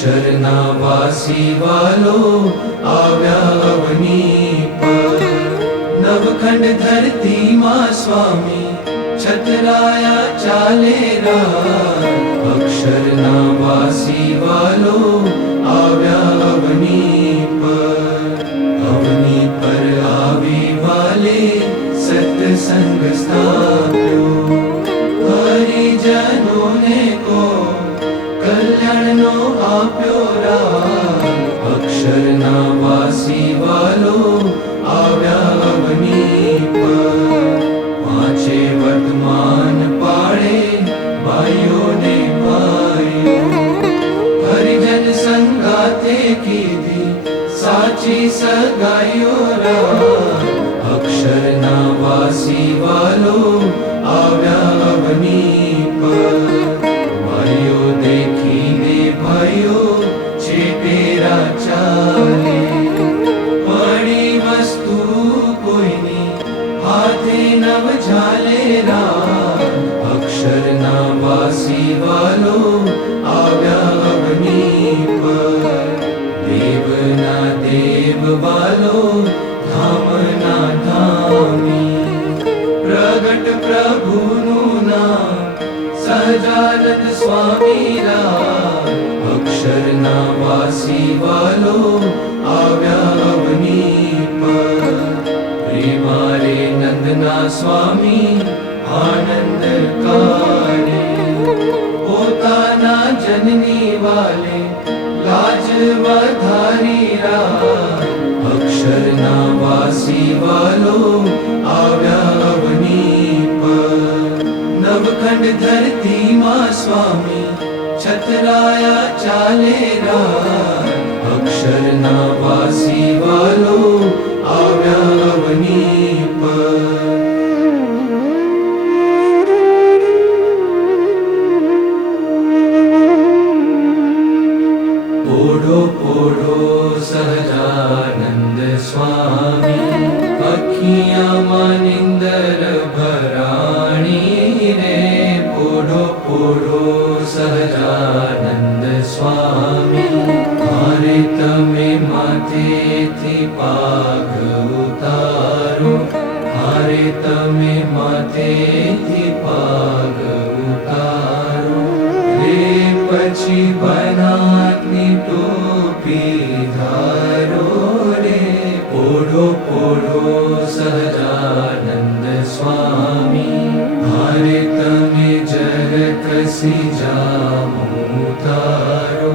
અક્ષરના વાસી વાલો આવ્યા અવની પર. નવખંડ ધરતીમાં સ્વામી છતરાયા ચાલે રા. અક્ષરના વાસી વાલો આવ્યા અવની પર. અવની પર આવી વાલે સત્સંગ સ્થાપ્યો. હરિજનોને કો કલ્યાણનો આપ્યો રા. અક્ષરના વાસી વાલો આવ્યા અવની પર. પાંચે વર્તમાન પાડે ભાઈઓને ભાઈઓ. હરિજન સંગાતે કીધી સાચી સગાઈઓ રા. અક્ષરના વાસી વાલો આવ્યા અવની પર. ભાઈઓ દેખીને ભાઈઓ છેટેરા ચાલે. પડી વસ્તુ કોઈની હાથે નવ ઝાલે રા. અક્ષરના વાસી વાલો આવ્યા અવની પર. દેવના દેવ વાલો ધામના ધામી. પ્રગટ પ્રભુનું નામ સહજાનંદ સ્વામી રા. અક્ષરના વાસી વાલો આવ્યા અવની પર. પ્રેમારે નંદના સ્વામી આનંદ કારે. પોતાના જનની વાલે લાજ વધારી રા. અક્ષરના વાસી વાલો આવ્યા અવની પર. નવખંડ ધરતીમાં સ્વામી છતરાયા ચાલે રા. અક્ષરના વાસી વાલો આવ્યા અવની પર. પોઢો પોઢો સહજાનંદ સ્વામી. અખિયામાં નિંદર ભરાણી રે. પોઢો પોઢો સહજાનંદ સ્વામી. મારે તમે માથેથી પાઘ ઉતારો. મારે તમે માથેથી પાઘ ઉતારો. રે પછી બનાતની ટોપી ધારો રે. પોઢો પોઢો સહજાનંદ સ્વામી. મારે તમે જર કસી જામો ઉતારો.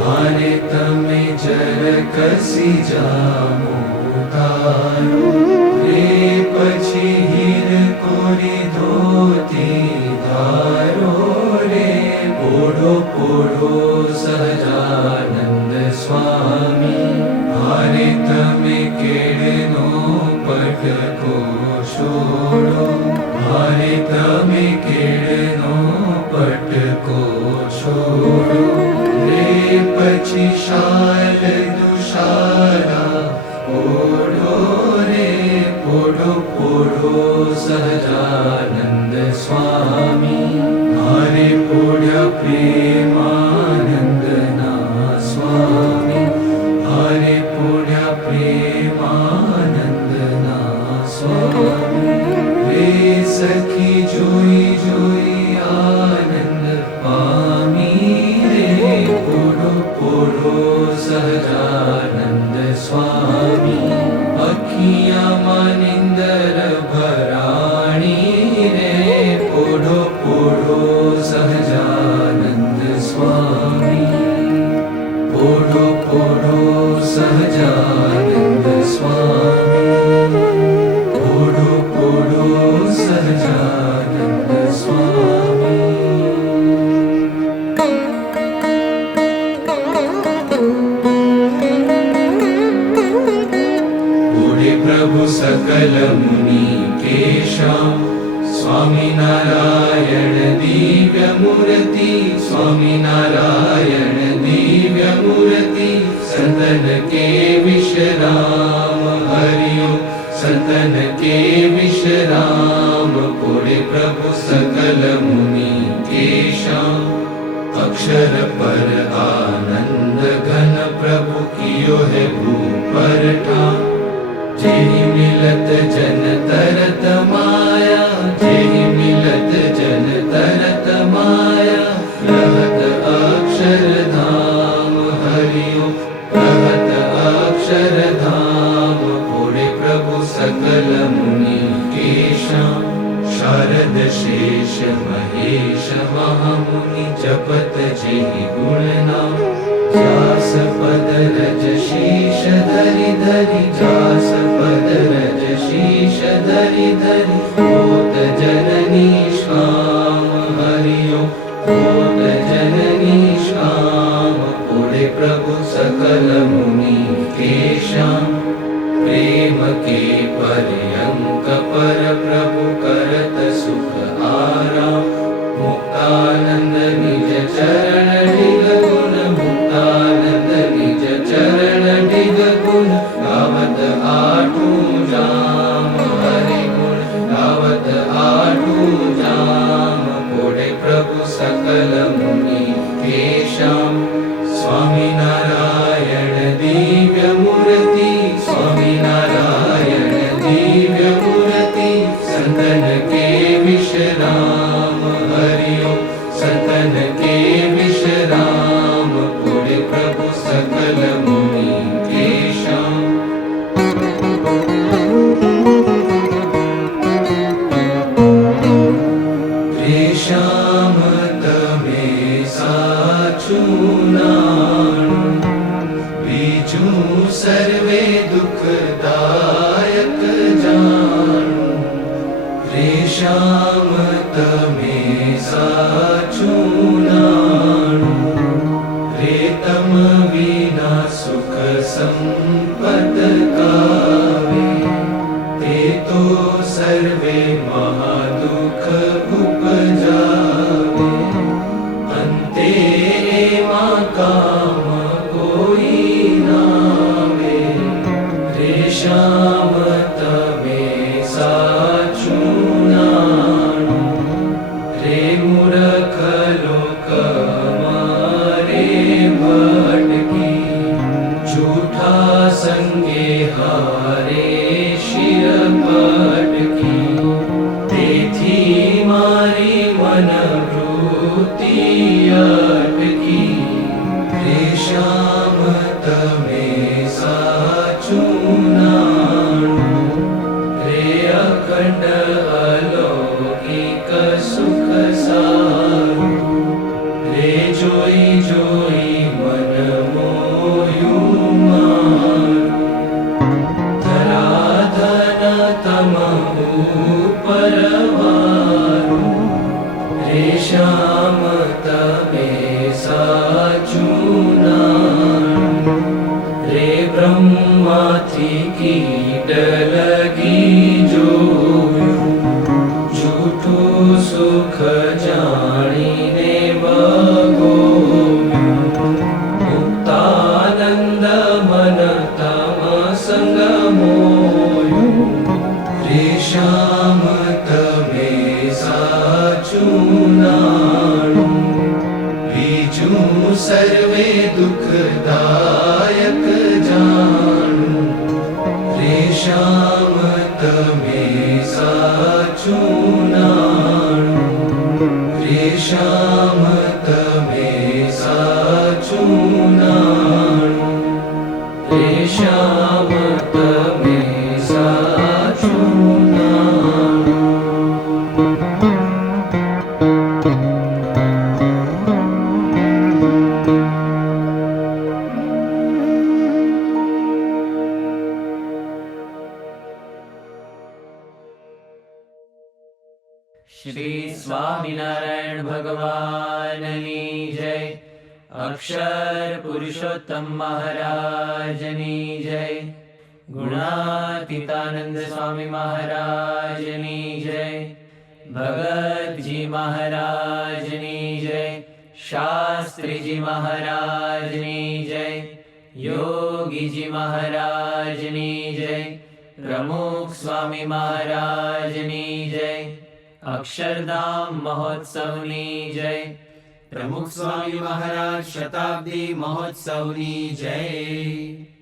મારે તમે જર કસી જામો ઉતારો. રે પછી હીર કોરી ધોતી ધારો રે. પોઢો પોઢો સહજાનંદ સ્વામી. મારે તમે કેળનો પટકો છોડો. મારે તમે કેળનો પટકો છોડો. રે પછી શાલ દુશાલા ઓઢો રે. પોઢો પોઢો સહજાનંદ સ્વામી. મારે પોઢ્યા પ્રેમાનંદના સ્વામી. મારે પોઢ્યા પ્રેમાનંદના સ્વામી. રે સખી જોઈ જોઈ આનંદ પામી રે. પોઢો પોઢો સહજાનંદ સ્વામી. અખિયામાં નિંદર ભરાણી રે. પોઢો પોઢો સહજાનંદ સ્વામી. પોઢો પોઢો સહજાનંદ સ્વામી. પોઢો પોઢો સહજાનંદ સ્વામી. પૂરે પ્રભુ સકલ મુનિ કેશા. સ્વામિનારાયણ દિવ્ય મૂર્તિ. સ્વામિનારાયણ દિવ્ય મૂર્તિ. સંતન કે વિશ્રામ હરિયો. સંતન કે વિશ્રામ. પૂરે પ્રભુ સકલ મુનિ કેશા. અક્ષ अक्षर पर आनंद घन प्रभु कियो है भूपर ठाम। जेहि मिलत जन तरत माया, जेहि मिलत जन तरत माया, रहत अक्षरधाम हरिओम, रहत अक्षरधाम। ओढ़े प्रभु सकल मुनि केशाम, शारद शेष महेश महामुनि जपत जेहि गुण नाम। जास पद रज शीश धरि धरि, जास पद रज शीश धरि धरि, होत जननी श्याम हरिओम, होत जननी श्याम। ओढ़े प्रभु सकल मुनि केशाम, प्रेम के पर्यंक पर प्रभु करत सुख आराम। मुक्तानंद निज चरण डिग गुण, मुक्तानंद निज चरण डिग गुण। गावत आठों जाम हरि गुण, गावत आठों जाम। ओढ़े प्रभु सकल मुनि केशाम, स्वामी नारायण दिव्य मूर्ति, स्वामी नारायण दिव्य मूर्ति। संतन के विश्राम हरिओम, संतन के विश्राम। ओढ़े प्रभु सकल मुनि केशाम। श्याम तमे साचु नाणु, बीजू सर्वे दुखदायक जाणु। रे श्याम तमे साचु नाणु, रे तम विना सुख संपद कावे। ते तो सर्वे महादुख उपजावे, अंते मां काम कोई नावे। रे श्याम तमे साचु नाणु, रे मूर्ख लोक मारे भटकी। झूठा संगे हारे शिर पटकी, तेथी मारी मन वृत्ति अटकी। रे श्याम तमे साचु नाणु, रे अखंड अलौकिक सुख सारू। रे जोई जोई मन मोयु मारू, धराधन तमहु परवारू। रे श्याम तमे साचु नाणु, रे ब्रह्माथी कीट लगी जोयु। झूठू सुख जाणीने वगोव्यु, मुक्तानंद मन तम संग मोयु। रे श्याम तमे साचु नाणु, बीजू सर्वे दुखदायक जाणु। रे श्याम तमे साचु नाणु, रे श्याम तमे साचु नाणु, रे श्याम तमे साचु नाणु। श्री स्वामिनारायण भगवाननी जय। अक्षर पुरुषोत्तम महाराजनी जय। गुणातीतानंद स्वामी महाराजनी जय। भगत जी महाराजनी जय। शास्त्री जी महाराजनी जय। योगी जी महाराजनी जय। प्रमुख स्वामी महाराजनी जय। अक्षरधाम महोत्सवनी जय। પ્રમુખ સ્વામી મહારાજ શતાબ્દી મહોત્સવની જય.